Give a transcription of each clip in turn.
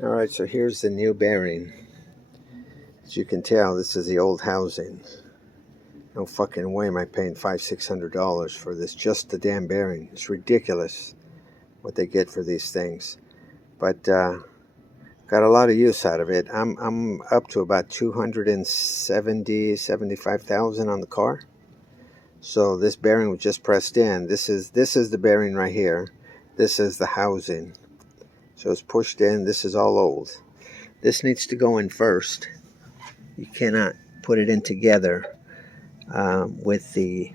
Alright, so here's the new bearing. As you can tell, this is the old housing. No fucking way am I paying $500-600 for this, just the damn bearing. It's ridiculous what they get for these things. But got a lot of use out of it. I'm up to about 275,000 on the car. So this bearing was just pressed in. This is the bearing right here. This is the housing. So it's pushed in. This is all old. This needs to go in first. You cannot put it in together with the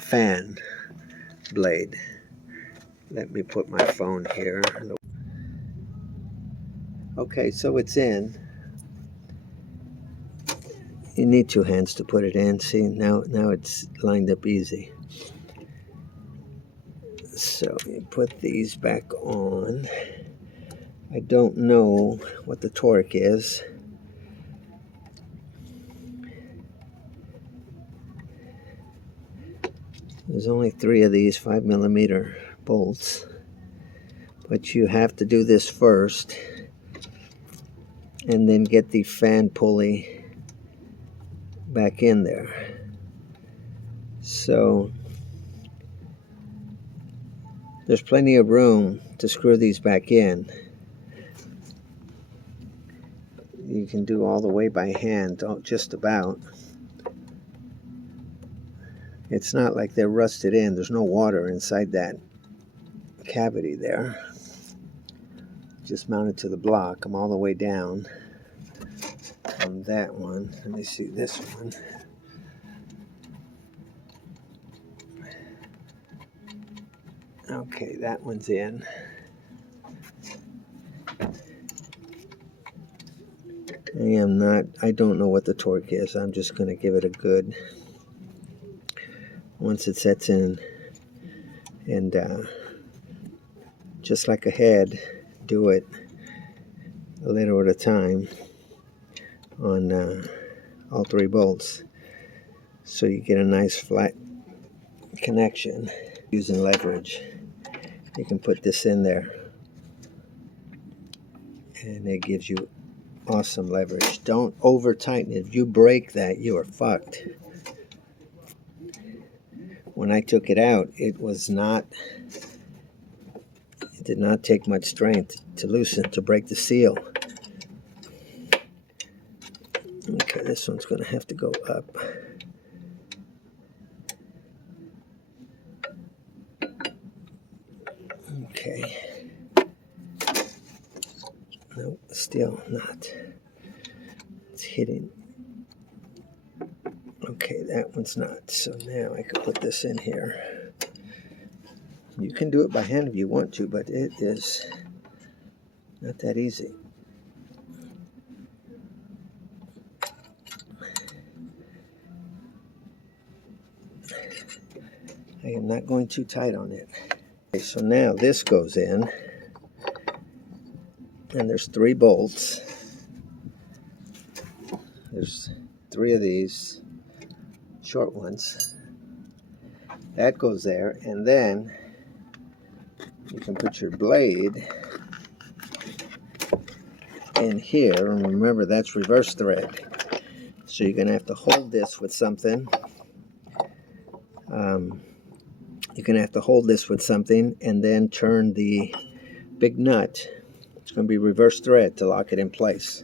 fan blade. Let me put my phone here. Okay, so it's in. You need two hands to put it in. See, now it's lined up easy. So you put these back on. I don't know what the torque is. There's only 3 of these 5mm bolts, but you have to do this first and then get the fan pulley back in there. So there's plenty of room to screw these back in. You can do all the way by hand, just about. It's not like they're rusted in. There's no water inside that cavity there. Just mounted to the block. I'm all the way down on that one. Let me see this one. Okay, that one's in. I don't know what the torque is. I'm just going to give it a good, once it sets in, and just like a head, do it a little at a time on all 3 bolts, so you get a nice flat connection. Using leverage, you can put this in there and it gives you awesome leverage. Don't over tighten it. If you break that, you are fucked. When I took it out, it did not take much strength to loosen, to break the seal. Okay, this one's going to have to go up. Okay. Nope, still not. It's hitting. Okay, that one's not. So now I can put this in here. You can do it by hand if you want to, but it is not that easy. I am not going too tight on it. Okay, so now this goes in, and there's 3 bolts. There's 3 of these short ones. That goes there, and then you can put your blade in here, and remember that's reverse thread. So you're going to have to hold this with something. You're going to have to hold this with something and then turn the big nut. It's going to be reverse thread to lock it in place.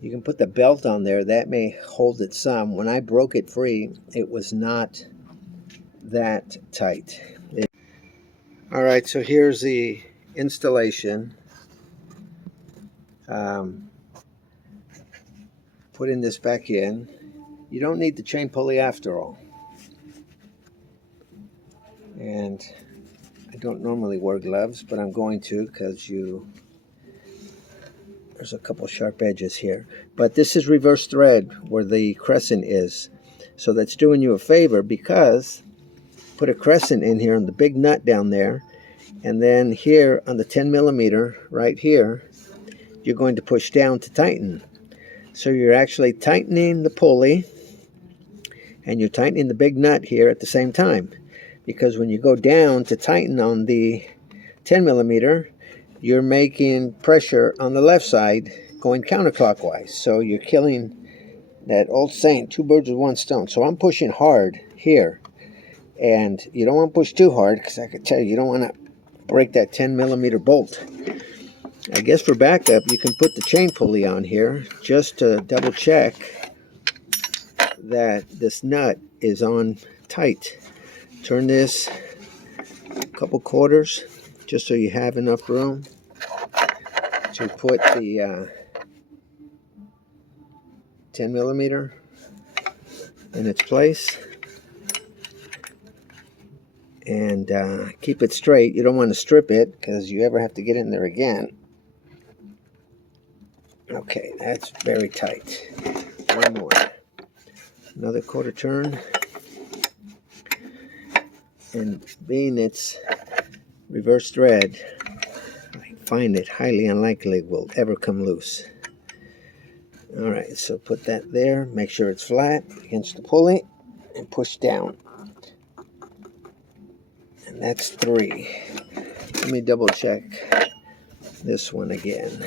You can put the belt on there. That may hold it some. When I broke it free, it was not that tight. Alright, so here's the installation. Putting this back in. You don't need the chain pulley after all. And I don't normally wear gloves, but I'm going to, because there's a couple sharp edges here. But this is reverse thread where the crescent is. So that's doing you a favor, because put a crescent in here on the big nut down there, and then here on the 10mm right here, you're going to push down to tighten. So you're actually tightening the pulley, and you're tightening the big nut here at the same time. Because when you go down to tighten on the 10 millimeter, you're making pressure on the left side going counterclockwise. So you're killing that old saying, two birds with one stone. So I'm pushing hard here. And you don't want to push too hard, because I can tell you, you don't want to break that 10 millimeter bolt. I guess for backup, you can put the chain pulley on here just to double check that this nut is on tight. Turn this a couple quarters just so you have enough room to put the 10 millimeter in its place. And keep it straight. You don't want to strip it, because you ever have to get in there again. Okay, that's very tight. One more. Another quarter turn. And being it's reverse thread, I find it highly unlikely it will ever come loose. Alright, so put that there. Make sure it's flat against the pulley and push down. And that's 3. Let me double check this one again.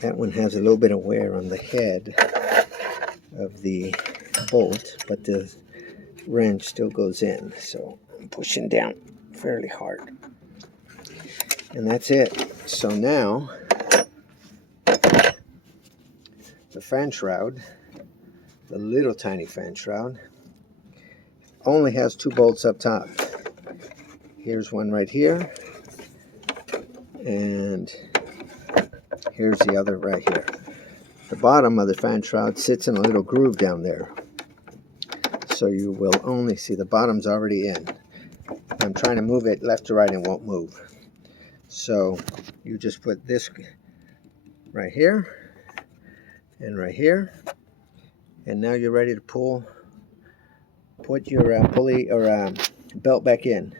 That one has a little bit of wear on the head of the bolt, but the wrench still goes in. So I'm pushing down fairly hard. And that's it. So now, the fan shroud, the little tiny fan shroud, only has 2 bolts up top. Here's one right here, and here's the other right here. The bottom of the fan shroud sits in a little groove down there, so you will only see the bottom's already in. I'm trying to move it left to right and won't move. So you just put this right here and right here, and now you're ready to pull. Put your pulley or belt back in.